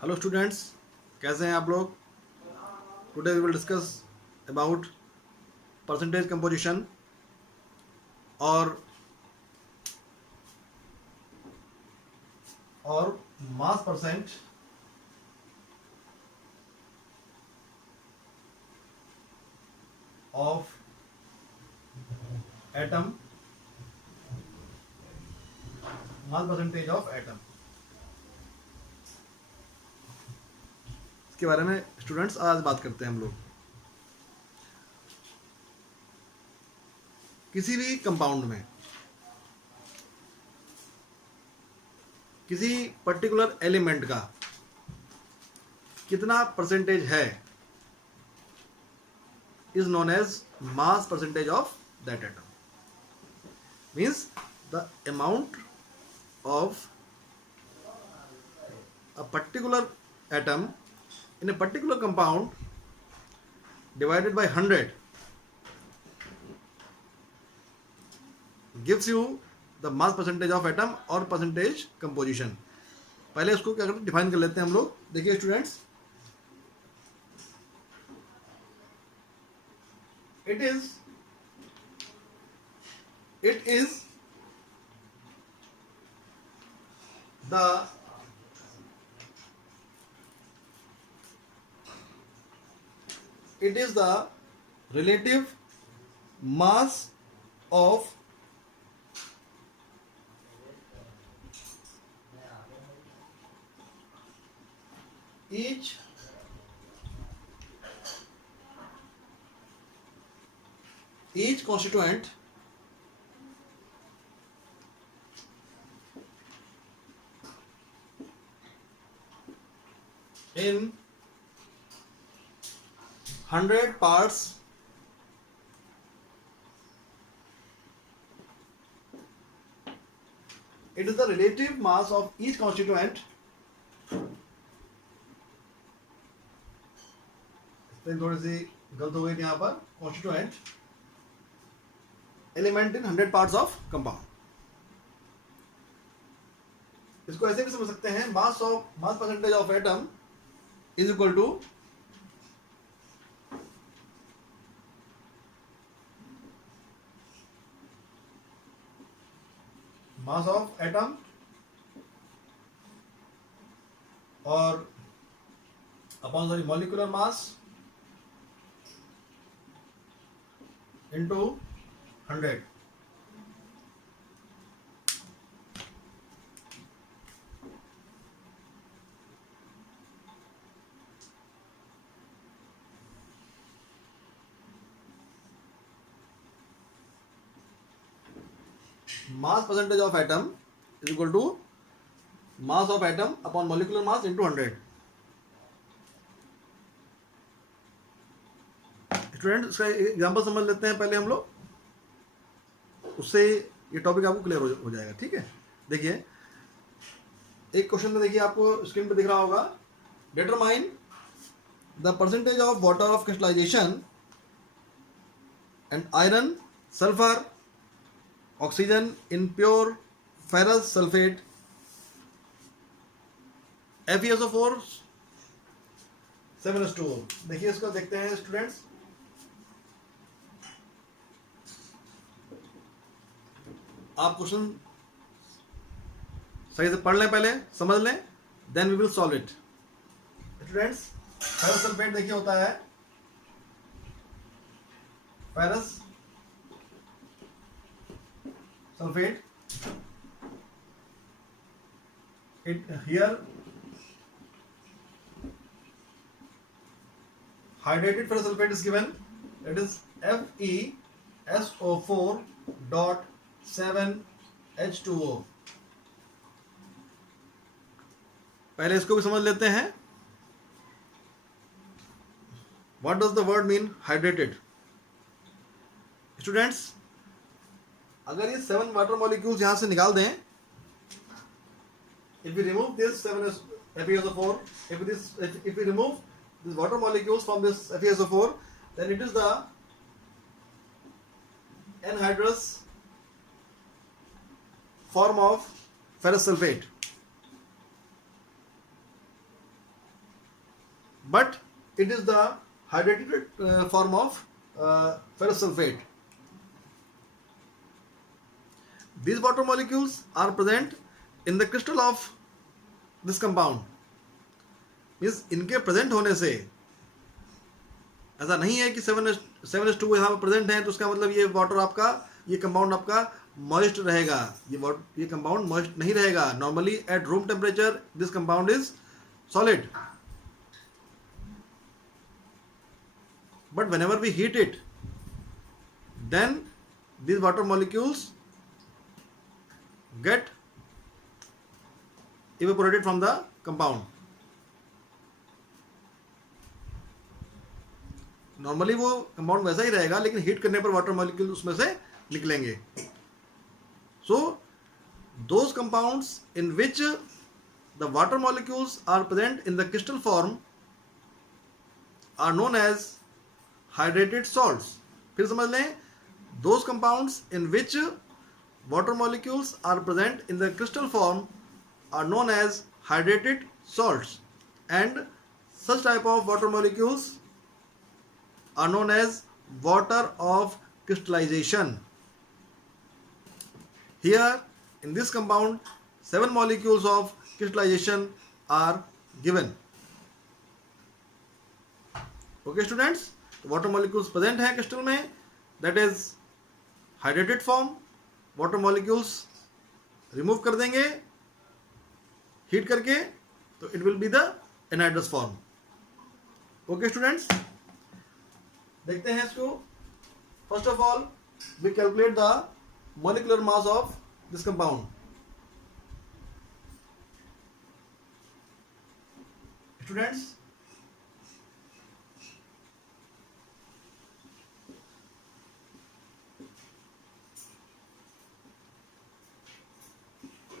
Hello students, कैसे हैं आप लोग। Today we will discuss about percentage composition और mass percent of atom, mass percentage of atom, इसके बारे में स्टूडेंट्स आज बात करते हैं हम लोग। किसी भी कंपाउंड में किसी पर्टिकुलर एलिमेंट का कितना परसेंटेज है is known as mass percentage of that atom. Means the amount of a particular atom in a particular compound divided by 100 gives you the mass percentage of atom और percentage composition। पहले इसको क्या करते हैं, define कर लेते हैं हम लोग। देखिए students, it is the relative mass of each constituent in 100 parts it is the relative mass of each constituent। थोड़ी सी गलत हो गई थी यहाँ पर। Constituent element in 100 parts of compound. इसको ऐसे भी समझ सकते हैं, mass percentage of atom is equal to mass of atom और upon molecular mass into 100। Mass percentage of atom is equal to mass of atom upon molecular mass into 100। Student, इसका example समझ लेते हैं पहले हम लोग, उससे ये टॉपिक आपको क्लियर हो जाएगा। ठीक है, देखिए एक क्वेश्चन में, देखिए आपको स्क्रीन पे दिख रहा होगा, determine the percentage of water of crystallisation and iron, sulphur, oxygen in pure ferrous sulphate FeSO4 7:2। देखिए इसको देखते हैं स्टूडेंट्स। आप क्वेश्चन सही से पढ़ लें, पहले समझ लें, then we will solve it. Students, ferrous sulphate देखिए होता है ferrous sulphate. It here hydrated ferrous sulfate is given, that is FeSO4.7H2O। पहले इसको भी समझ लेते हैं। What does the word mean hydrated? Students, अगर ये 7 वाटर मॉलिक्यूल्स यहां से निकाल दें, if we remove this 7 FeSO4, if we remove these water molecules from this FeSO4, then it is the anhydrous form of ferrous sulfate। but it is the hydrated form of ferrous sulfate. These water molecules are present in the crystal of this compound. Means इनके present होने से ऐसा नहीं है कि 7H2 यहाँ पर present है तो उसका मतलब ये वाटर आपका, ये कंपाउंड आपका मॉइस्ट रहेगा. ये कंपाउंड मॉइस्ट नहीं रहेगा. Normally at room temperature this compound is solid, but whenever we heat it, then these water molecules get evaporated from the compound. Normally वो कंपाउंड वैसा ही रहेगा, लेकिन हीट करने पर वाटर मॉलिक्यूल उसमें से निकलेंगे. So those compounds in which the water molecules are present in the crystal form are known as hydrated salts. फिर समझ लें, those compounds in which water molecules are present in the crystal form are known as hydrated salts, and such type of water molecules are known as water of crystallization. Here in this compound 7 molecules of crystallization are given. Okay students, water molecules present है crystal में, that is hydrated form. water molecules remove कर देंगे heat करके, तो it will be the anhydrous form. Okay students, देखते हैं इसको. First of all we calculate the molecular mass of this compound. Students,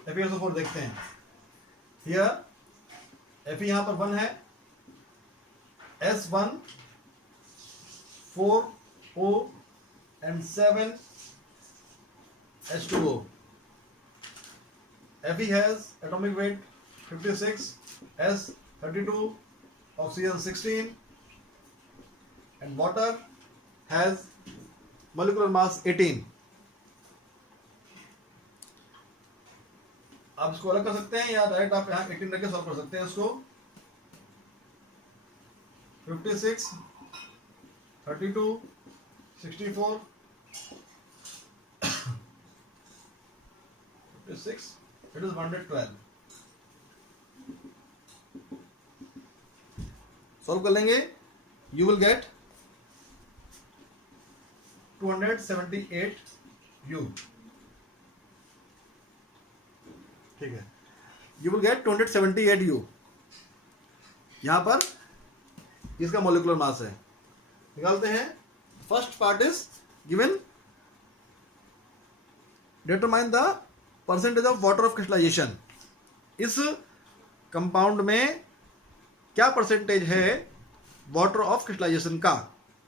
FeSO4 देखते हैं. हियर Fe यहां पर 1 है, S1 4O and 7 H2O. Fe has atomic weight 56, S 32, oxygen 16, and water has molecular mass 18. आप इसको अलग कर सकते हैं या डायरेक्ट आप यहाँ 18 रख के सॉल्व कर सकते हैं. इसको 56, 32, 64, 56, it is 112. सॉल्व कर लेंगे, you will get 278 U. ठीक है, you will get 278 U. यहां पर इसका मोलिकुलर मास है. निकालते हैं. First part is given, determine the percentage of water of crystallisation. इस कंपाउंड में क्या परसेंटेज है वाटर ऑफ क्रिस्टलाइजेशन का.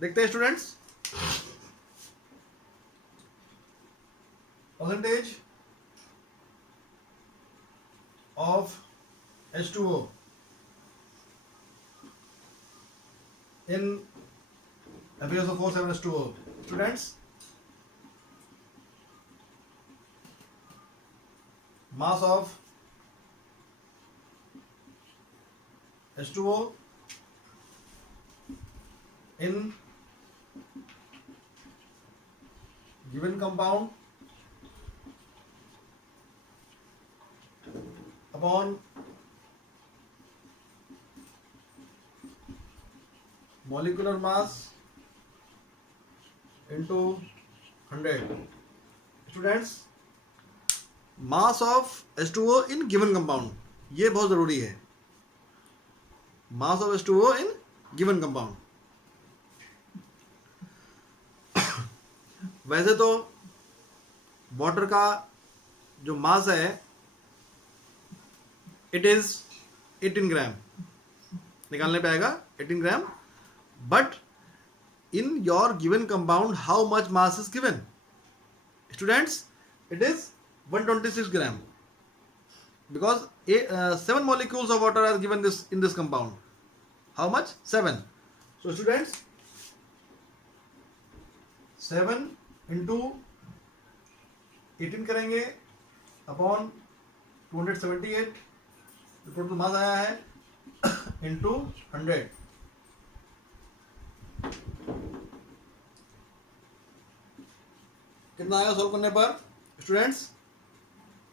देखते हैं students. Percentage of H2O in FeSO4 7H2O. Students, mass of H2O in given compound upon molecular mass into 100. Students, mass of H2O in given compound, ये बहुत ज़रूरी है. mass of H2O in given compound. वैसे तो water का जो मास है it is 18 ग्राम, निकालने पे आएगा 18 gram. But in your given compound how much mass is given students? It is 126 gram because 7 molecules of water are given this in this compound. How much 7. So students 7 into 18 करेंगे upon 278, total mass आया है into 100. कितना आएगा solve करने पर students?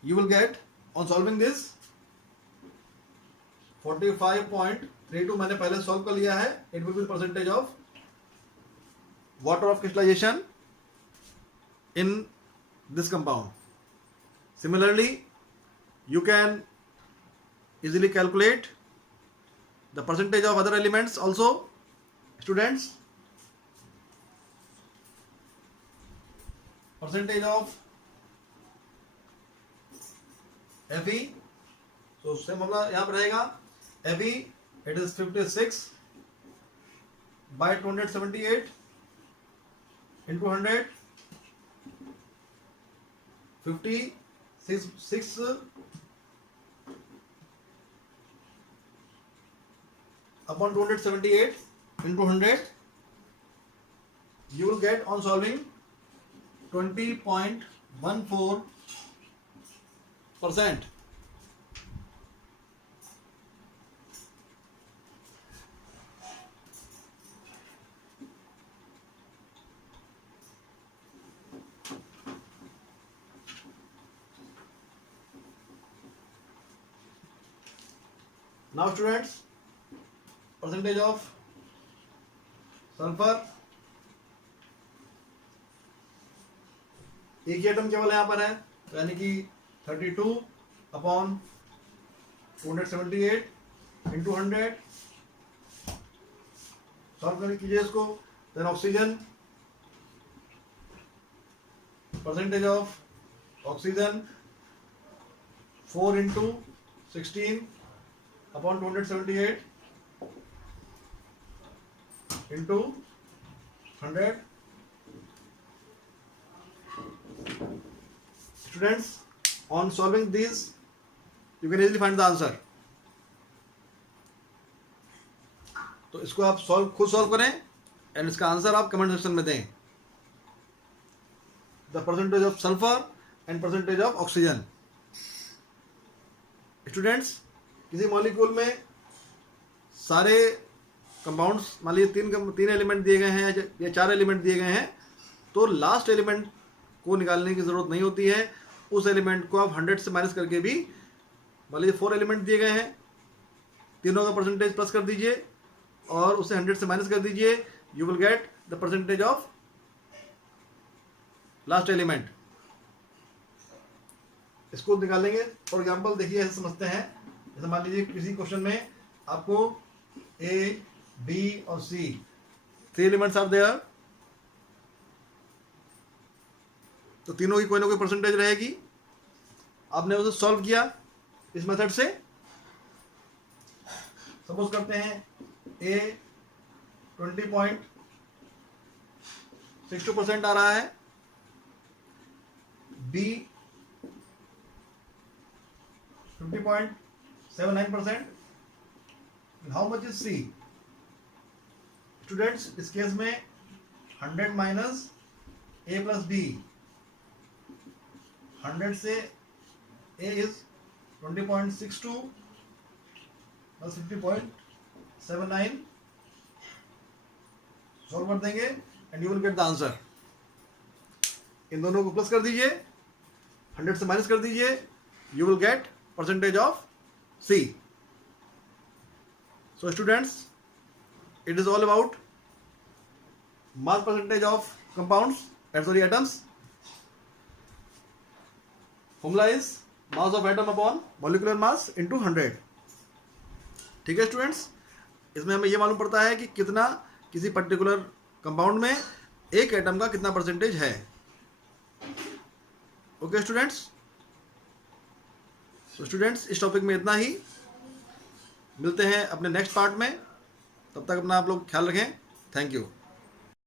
You will get on solving this 45.32 मैंने पहले solve कर लिया है. It will be percentage of water of crystallisation in this compound. Similarly, you can easily calculate the percentage of other elements also, students. Percentage of Fe, so same मामला यहाँ पर रहेगा. Fe it is 56 by 278 into 100. 56 upon 278 into 100. You will get on solving 20.14%. Now students, percentage of sulphur, एक ही atom केवल यहाँ पर है, तो यानी कि 32 अपॉन 278 इंटू 100. सॉल्व करके कीजिए इसको. Then oxygen, percentage of oxygen 4 into 16 upon 278 into 100. Students, on solving these you can easily find the answer. तो इसको आप खुद सॉल्व करें एंड इसका आंसर आप कमेंट सेक्शन में दें. The percentage of sulphur and percentage of oxygen. Students, किसी मॉलिक्यूल में सारे कंपाउंड्स मान लीजिए 3 एलिमेंट दिए गए हैं या 4 एलिमेंट दिए गए हैं, तो लास्ट एलिमेंट को निकालने की ज़रूरत नहीं होती है. उस एलिमेंट को आप 100 से माइनस करके भी, मान लीजिए 4 एलिमेंट दिए गए हैं, तीनों का परसेंटेज प्लस कर दीजिए और उसे 100 से माइनस कर दीजिए. You will get the percentage of last element. इसको निकालेंगे. फॉर एग्जाम्पल देखिए, ऐसे समझते हैं. जैसे मान लीजिए किसी क्वेश्चन में आपको ए, बी और सी 3 एलिमेंट्स आर देयर, तो तीनों की कोई ना कोई परसेंटेज रहेगी. आपने उसे सॉल्व किया इस मेथड से. सपोज करते हैं ए 20.62% आ रहा है, B 50.79%. How much is C? Students, इस केस में 100 माइनस ए प्लस बी. 100 से ए इज 20.62 प्लस 50.79. सॉल्व कर देंगे and you will get the answer. इन दोनों को प्लस कर दीजिए, 100 से माइनस कर दीजिए, you will gate percentage of C. So students, it is all about mass percentage of compounds, sorry, atoms. Formula is mass of atom upon molecular mass into 100. ठीक है स्टूडेंट्स, इसमें हमें ये मालूम पड़ता है कि कितना किसी पर्टिकुलर कंपाउंड में एक एटम का कितना परसेंटेज है. Okay students. तो स्टूडेंट्स, इस टॉपिक में इतना ही. मिलते हैं अपने नेक्स्ट पार्ट में. तब तक अपना आप लोग ख्याल रखें. Thank you.